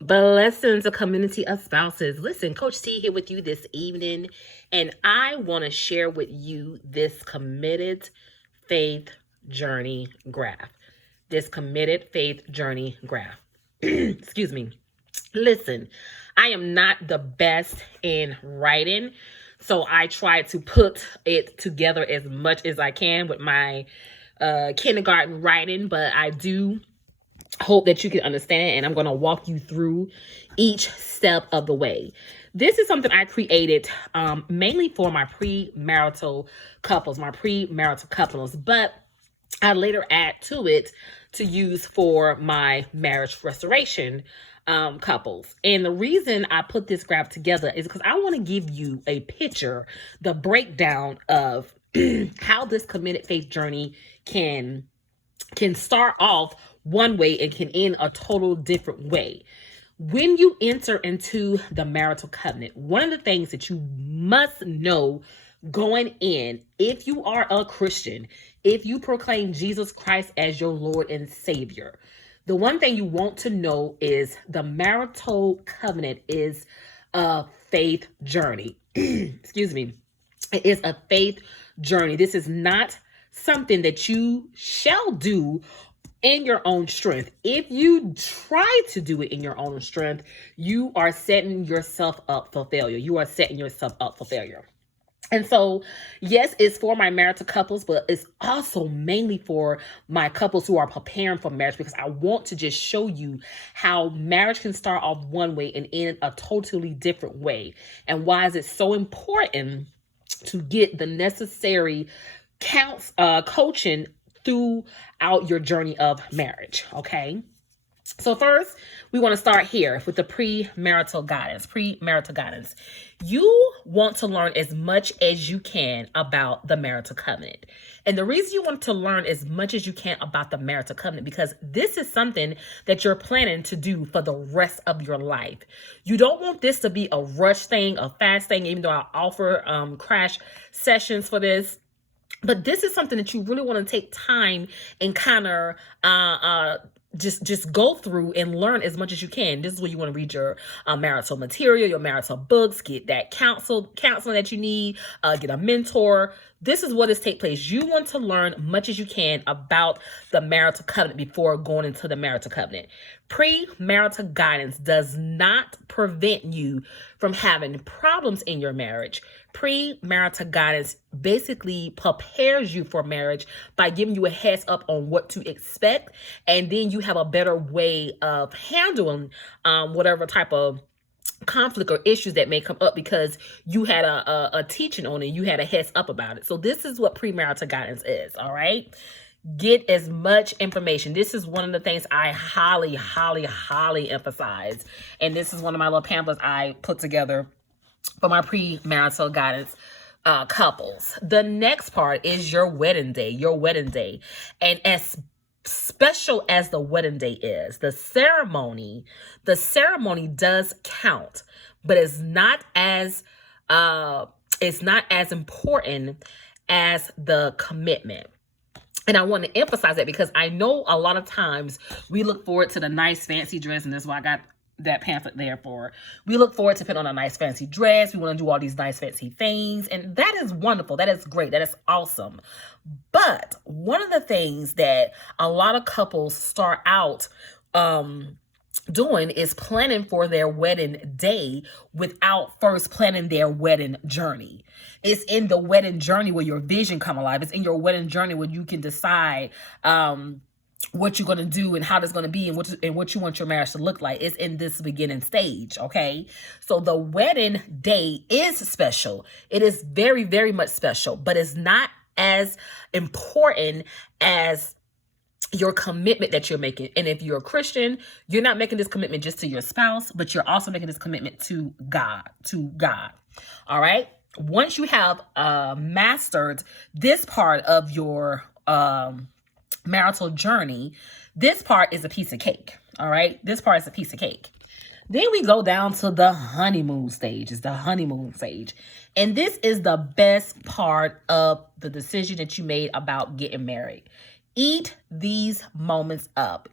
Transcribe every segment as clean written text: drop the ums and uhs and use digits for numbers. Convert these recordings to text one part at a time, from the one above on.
Blessings, a community of spouses. Listen, Coach T here with you this evening, and I want to share with you this committed faith journey graph. This committed faith journey graph. Excuse me. Listen, I am not the best in writing, so I try to put it together as much as I can with my kindergarten writing, but I do hope that you can understand, and I'm going to walk you through each step of the way. This is something I created mainly for my premarital couples, but I later add to it to use for my marriage restoration couples. And the reason I put this graph together is because I want to give you a picture, the breakdown of how this committed faith journey can start off one way and can end a total different way. When you enter into the marital covenant, one of the things that you must know going in, if you are a Christian, if you proclaim Jesus Christ as your Lord and Savior, the one thing you want to know is the marital covenant is a faith journey. Excuse me. It is a faith journey. This is not something that you shall do in your own strength. If you try to do it in your own strength, you are setting yourself up for failure. You are setting yourself up for failure. And so, yes, it's for my marital couples, but it's also mainly for my couples who are preparing for marriage, because I want to just show you how marriage can start off one way and end a totally different way. And why is it so important to get the necessary coaching throughout your journey of marriage, okay? So first, we want to start here with the premarital guidance. Premarital guidance. You want to learn as much as you can about the marital covenant. And the reason you want to learn as much as you can about the marital covenant, because this is something that you're planning to do for the rest of your life. You don't want this to be a rush thing, a fast thing, even though I offer crash sessions for this. But this is something that you really want to take time and kind of just go through and learn as much as you can. This is where you want to read your marital material, your marital books, get that counseling that you need, get a mentor. This is what is take place. You want to learn much as you can about the marital covenant before going into the marital covenant. Premarital guidance does not prevent you from having problems in your marriage. Premarital guidance basically prepares you for marriage by giving you a heads up on what to expect, and then you have a better way of handling whatever type of conflict or issues that may come up because you had a teaching on it, you had a heads up about it. So this is what premarital guidance is, all right? Get as much information. This is one of the things I highly, highly, highly emphasize. And this is one of my little pamphlets I put together for my premarital guidance couples. The next part is your wedding day. And as special as the wedding day is, the ceremony does count, but it's not as important as the commitment. And I want to emphasize that because I know a lot of times we look forward to the nice fancy dress, and that's why I got that pamphlet there for. We look forward to putting on a nice fancy dress. We want to do all these nice fancy things, and that is wonderful. That is great. That is awesome. But one of the things that a lot of couples start out doing is planning for their wedding day without first planning their wedding journey. It's in the wedding journey where your vision come alive. It's in your wedding journey where you can decide what you're going to do and how it's going to be and what you want your marriage to look like. It's in this beginning stage, okay? So the wedding day is special. It is very, very much special, but it's not as important as your commitment that you're making. And if you're a Christian, you're not making this commitment just to your spouse, but you're also making this commitment to God, all right? Once you have mastered this part of your marital journey, this part is a piece of cake, all right? This part is a piece of cake. Then we go down to the honeymoon stage. It's the honeymoon stage. And this is the best part of the decision that you made about getting married. Eat these moments up.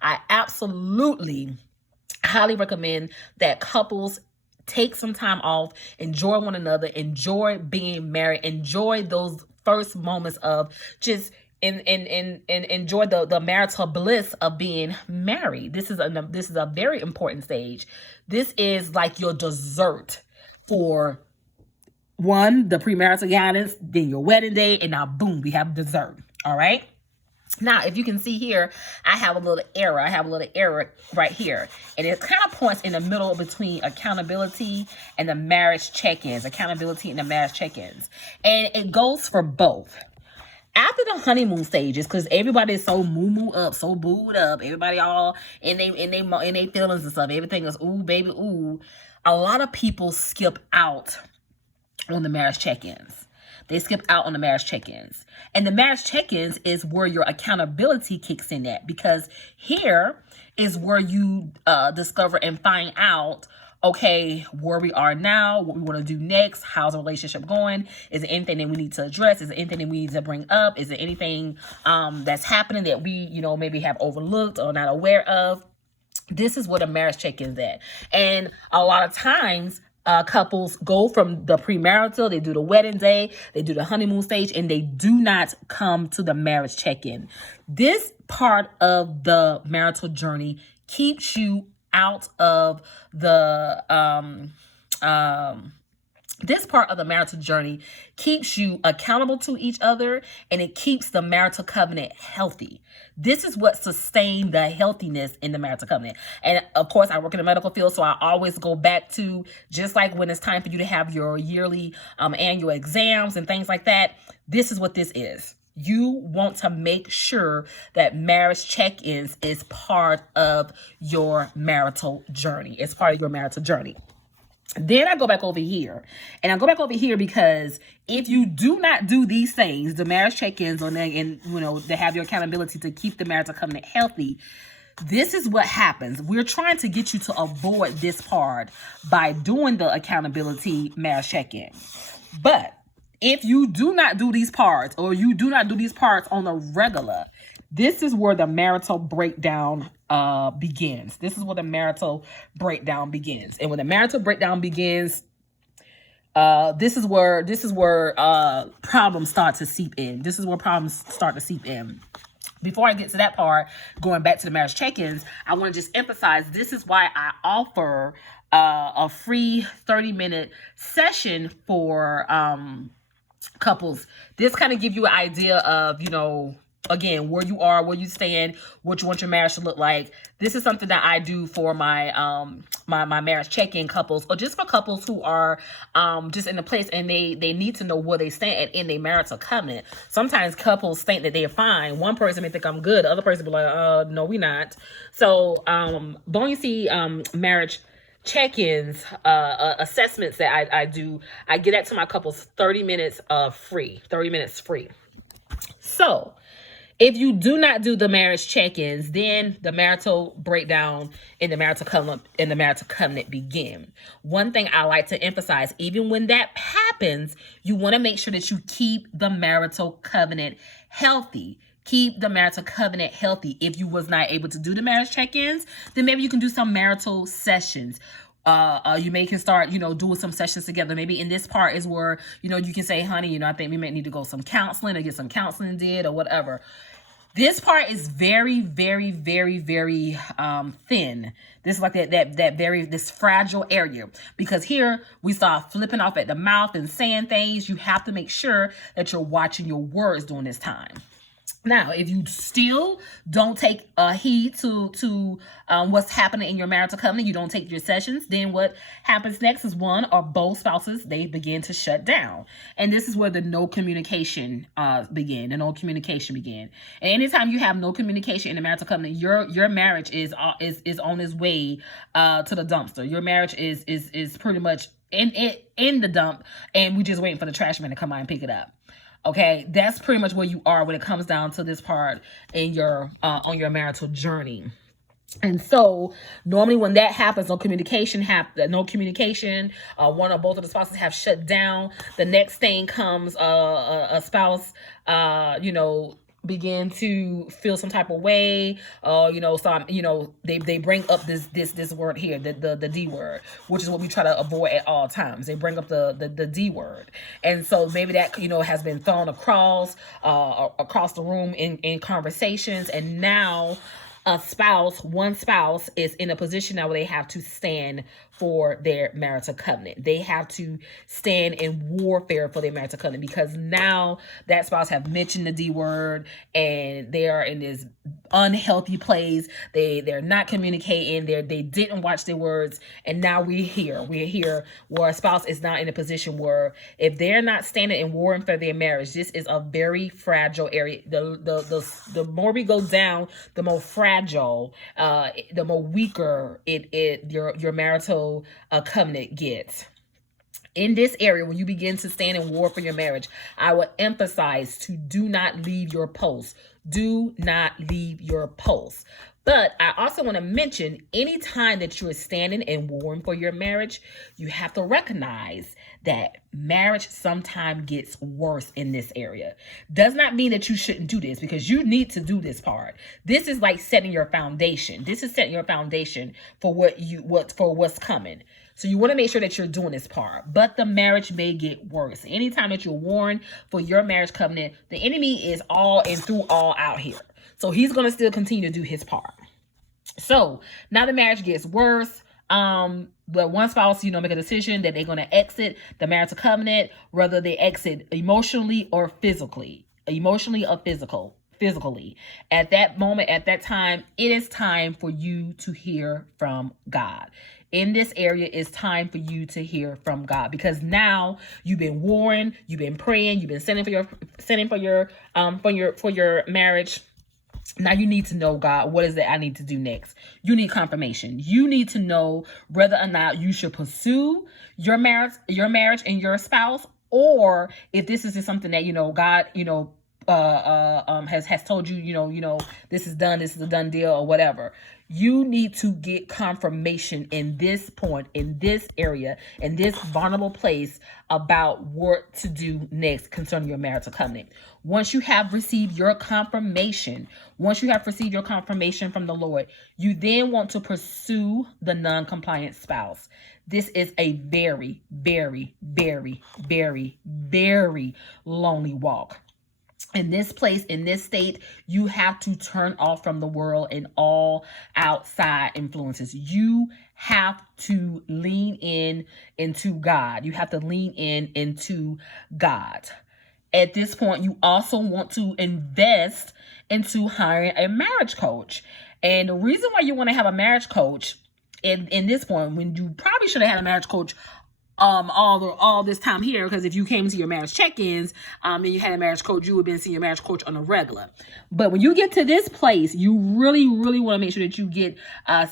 I absolutely I highly recommend that couples take some time off, enjoy one another, enjoy being married, enjoy those first moments of just and enjoy the marital bliss of being married. This is a very important stage. This is like your dessert for one, the premarital guidance, then your wedding day, and now boom, we have dessert. All right. Now, if you can see here, I have a little error. I have a little error right here. And it kind of points in the middle between accountability and the marriage check-ins. Accountability and the marriage check-ins. And it goes for both. After the honeymoon stages, because everybody is so moo up, so booed up, everybody all in they feelings and stuff. Everything is ooh, baby, ooh. A lot of people skip out on the marriage check-ins. They skip out on the marriage check-ins. And the marriage check-ins is where your accountability kicks in at, because here is where you discover and find out, okay, where we are now, what we want to do next, how's the relationship going, is there anything that we need to address, is there anything that we need to bring up, is there anything that's happening that we, maybe have overlooked or not aware of. This is what a marriage check-in is at. And a lot of times, couples go from the premarital, they do the wedding day, they do the honeymoon stage, and they do not come to the marriage check-in. This part of the marital journey keeps you out of the this part of the marital journey keeps you accountable to each other, and it keeps the marital covenant healthy. This is what sustains the healthiness in the marital covenant. And of course, I work in the medical field, so I always go back to, just like when it's time for you to have your yearly annual exams and things like that, this is what this is. You want to make sure that marriage check-ins is part of your marital journey. It's part of your marital journey. Then I go back over here, and I go back over here because if you do not do these things, the marriage check-ins, and to have your accountability to keep the marital covenant healthy, this is what happens. We're trying to get you to avoid this part by doing the accountability marriage check-in. But if you do not do these parts, or you do not do these parts on a regular, this is where the marital breakdown begins. This is where the marital breakdown begins. And when the marital breakdown begins, this is where problems start to seep in. This is where problems start to seep in. Before I get to that part, going back to the marriage check-ins, I want to just emphasize, this is why I offer a free 30-minute session for couples. This kind of give you an idea of, again, where you are, where you stand, what you want your marriage to look like. This is something that I do for my my marriage check-in couples, or just for couples who are just in a place and they need to know where they stand in their marital covenant. Sometimes couples think that they're fine. One person may think I'm good, the other person be like, no, we not. So Buoyancy marriage check-ins, assessments that I do, I get that to my couples 30 minutes free. So if you do not do the marriage check-ins, then the marital breakdown and the marital covenant begin. One thing I like to emphasize, even when that happens, you want to make sure that you keep the marital covenant healthy. Keep the marital covenant healthy. If you was not able to do the marriage check-ins, then maybe you can do some marital sessions. You can start, doing some sessions together. Maybe in this part is where, you can say, honey, I think we might need to go some counseling or get some counseling did or whatever. This part is very, very, very, very thin. This is like this fragile area, because here we start flipping off at the mouth and saying things. You have to make sure that you're watching your words during this time. Now, if you still don't take heed to what's happening in your marital covenant, you don't take your sessions, then what happens next is one or both spouses, they begin to shut down. And this is where the no communication begin. And anytime you have no communication in the marital covenant, your marriage is on its way to the dumpster. Your marriage is pretty much in the dump, and we're just waiting for the trash man to come out and pick it up. Okay, that's pretty much where you are when it comes down to this part in your on your marital journey. And so normally when that happens, one or both of the spouses have shut down. The next thing comes a spouse, begin to feel some type of way, they bring up this word here, the D word, which is what we try to avoid at all times. They bring up the D word, and so maybe that has been thrown across the room in conversations, and now one spouse is in a position now where they have to stand for their marital covenant. They have to stand in warfare for their marital covenant, because now that spouse have mentioned the D word and they are in this unhealthy place. They're not communicating. They didn't watch their words, and now we're here where a spouse is not in a position where, if they're not standing in war for their marriage, this is a very fragile area. The more we go down, the more fragile, the more weaker your marital covenant gets. In this area, when you begin to stand in war for your marriage, I will emphasize to do not leave your post. Do not leave your post. But I also want to mention, anytime that you're standing and warring for your marriage, you have to recognize that marriage sometimes gets worse in this area. Does not mean that you shouldn't do this, because you need to do this part. This is like setting your foundation. This is setting your foundation for what's coming. So you want to make sure that you're doing this part, but the marriage may get worse. Anytime that you're warring for your marriage covenant, the enemy is all and through all out here. So he's going to still continue to do his part. So now the marriage gets worse. The one spouse, make a decision that they're going to exit the marital covenant, whether they exit emotionally or physically. At that moment, at that time, it is time for you to hear from God. In this area, it's time for you to hear from God, because now you've been warring, you've been praying, you've been sending for your marriage. Now you need to know, God, what is it I need to do next? You need confirmation. You need to know whether or not you should pursue your marriage and your spouse, or if this is just something that God has told you, this is done, this is a done deal, or whatever. You need to get confirmation in this point, in this area, in this vulnerable place, about what to do next concerning your marital covenant. Once you have received your confirmation from the Lord, you then want to pursue the non-compliant spouse. This is a very, very, very, very, very lonely walk. In this place, in this state, you have to turn off from the world and all outside influences. You have to lean into God. You have to lean into God. At this point, you also want to invest into hiring a marriage coach. And the reason why you want to have a marriage coach in this point, when you probably should have had a marriage coach all this time here, because if you came to your marriage check-ins and you had a marriage coach, you would have been seeing your marriage coach on a regular. But when you get to this place, you really, really want to make sure that you get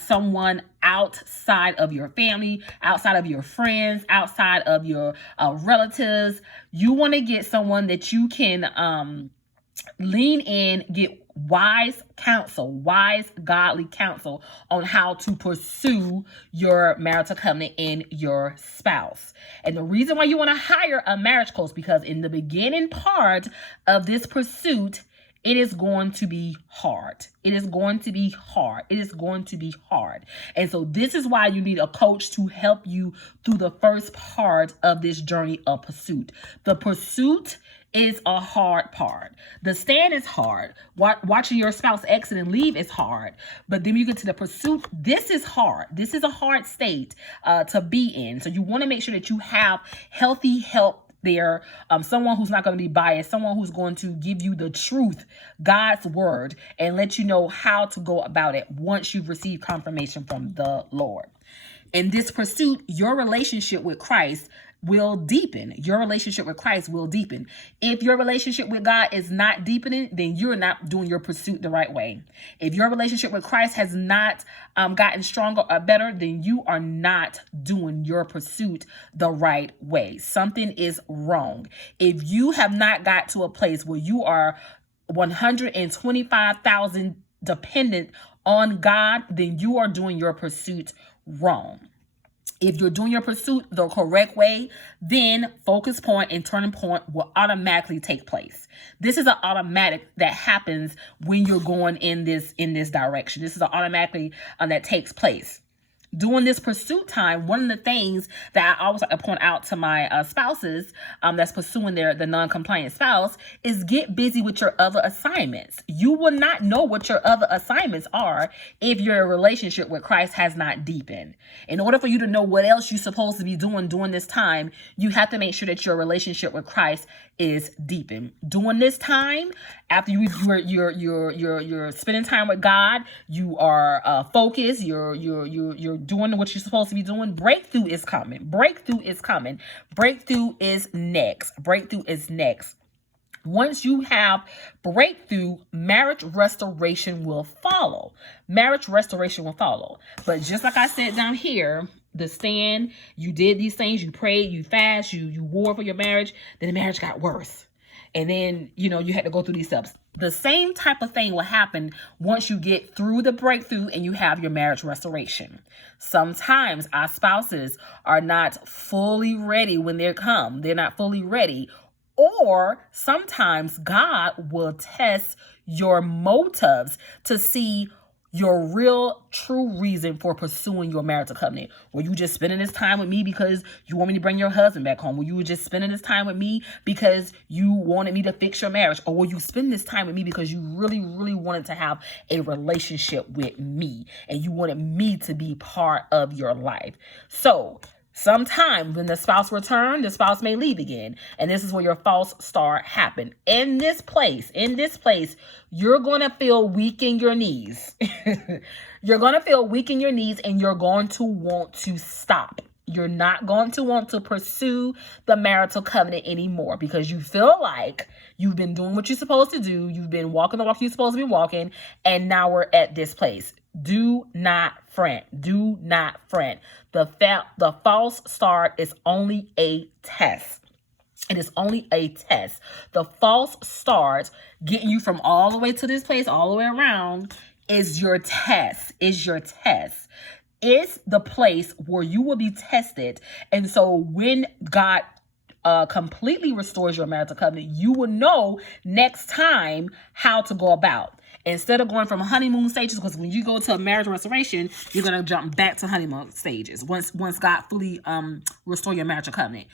someone outside of your family, outside of your friends, outside of your relatives. You want to get someone that you can lean in, get wise godly counsel on how to pursue your marital covenant in your spouse. And the reason why you want to hire a marriage coach, because in the beginning part of this pursuit, it is going to be hard. And so this is why you need a coach to help you through the first part of this journey of pursuit. The pursuit is a hard part. The stand is hard. Watching your spouse exit and leave is hard. But then you get to the pursuit. This is hard. This is a hard state to be in. So you want to make sure that you have healthy help there, someone who's not going to be biased, someone who's going to give you the truth, God's word, and let you know how to go about it once you've received confirmation from the Lord. In this pursuit, your relationship with Christ will deepen. If your relationship with God is not deepening, then you're not doing your pursuit the right way. If your relationship with Christ has not gotten stronger or better, then you are not doing your pursuit the right way. Something is wrong. If you have not got to a place where you are 125,000 dependent on God, then you are doing your pursuit wrong. If you're doing your pursuit the correct way, then focus point and turning point will automatically take place. This is an automatic that happens when you're going in this direction. This is an automatically that takes place. During this pursuit time, one of the things that I always like to point out to my spouses that's pursuing the non-compliant spouse is get busy with your other assignments. You will not know what your other assignments are if your relationship with Christ has not deepened. In order for you to know what else you're supposed to be doing during this time, you have to make sure that your relationship with Christ is deepened. During this time, after you're spending time with God, you are focused, you're doing what you're supposed to be doing. Breakthrough is coming. Breakthrough is coming. Breakthrough is next. Breakthrough is next. Once you have breakthrough, marriage restoration will follow. Marriage restoration will follow. But just like I said down here, the stand, you did these things, you prayed, you fast, you war for your marriage, then the marriage got worse. And then, you had to go through these steps. The same type of thing will happen once you get through the breakthrough and you have your marriage restoration. Sometimes our spouses are not fully ready when they come. They're not fully ready. Or sometimes God will test your motives to see your real true reason for pursuing your marital covenant. Were you just spending this time with me because you want me to bring your husband back home? Were you just spending this time with me because you wanted me to fix your marriage? Or will you spend this time with me because you really, really wanted to have a relationship with me and you wanted me to be part of your life? So sometimes when the spouse returns, the spouse may leave again. And this is where your false start happened. In this place, you're going to feel weak in your knees. You're going to feel weak in your knees and you're going to want to stop. You're not going to want to pursue the marital covenant anymore because you feel like you've been doing what you're supposed to do. You've been walking the walk you're supposed to be walking. And now we're at this place. Do not fret. Do not fret. The false start is only a test. It is only a test. The false start, getting you from all the way to this place, all the way around, is your test. Is your test. It's the place where you will be tested. And so when God completely restores your marital covenant, you will know next time how to go about. Instead of going from honeymoon stages, because when you go to a marriage restoration, you're going to jump back to honeymoon stages. Once God fully restore your marital covenant,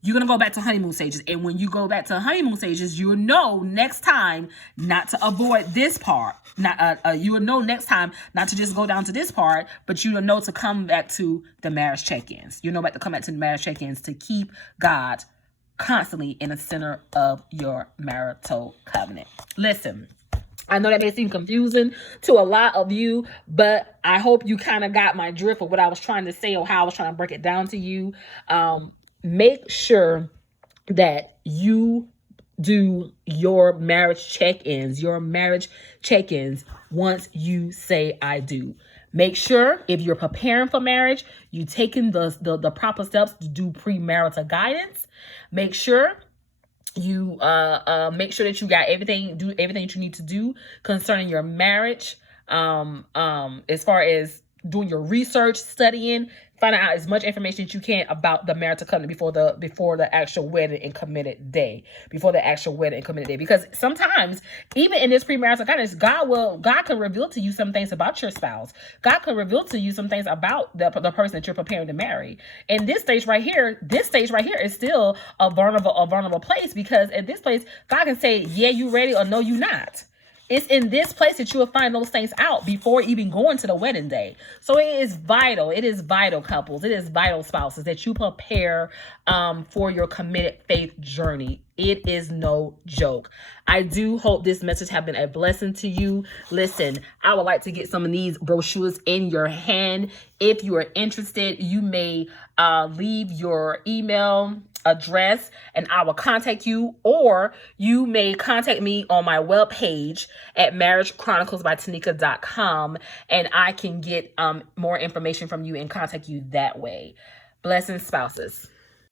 you're going to go back to honeymoon stages. And when you go back to honeymoon stages, you'll know next time not to avoid this part. You will know next time not to just go down to this part, but you will know to come back to the marriage check-ins. You know to come back to the marriage check-ins to keep God constantly in the center of your marital covenant. Listen, I know that may seem confusing to a lot of you, but I hope you kind of got my drift of what I was trying to say or how I was trying to break it down to you. Make sure that you do your marriage check-ins, once you say I do. Make sure if you're preparing for marriage, you taking the proper steps to do premarital guidance. Make sure you that you got everything that you need to do concerning your marriage. As far as doing your research, studying, finding out as much information as you can about the marital covenant before the actual wedding and committed day. Because sometimes, even in this premarital guidance, God can reveal to you some things about your spouse. God can reveal to you some things about the person that you're preparing to marry. And this stage right here is still a vulnerable place, because at this place, God can say, yeah, you ready, or no, you not. It's in this place that you will find those things out before even going to the wedding day. So it is vital, couples, it is vital, spouses, that you prepare for your committed faith journey. It is no joke. I do hope this message has been a blessing to you. Listen, I would like to get some of these brochures in your hand. If you are interested, you may leave your email address and I will contact you, or you may contact me on my webpage at marriagechroniclesbytanika.com, and I can get more information from you and contact you that way. Blessings, spouses.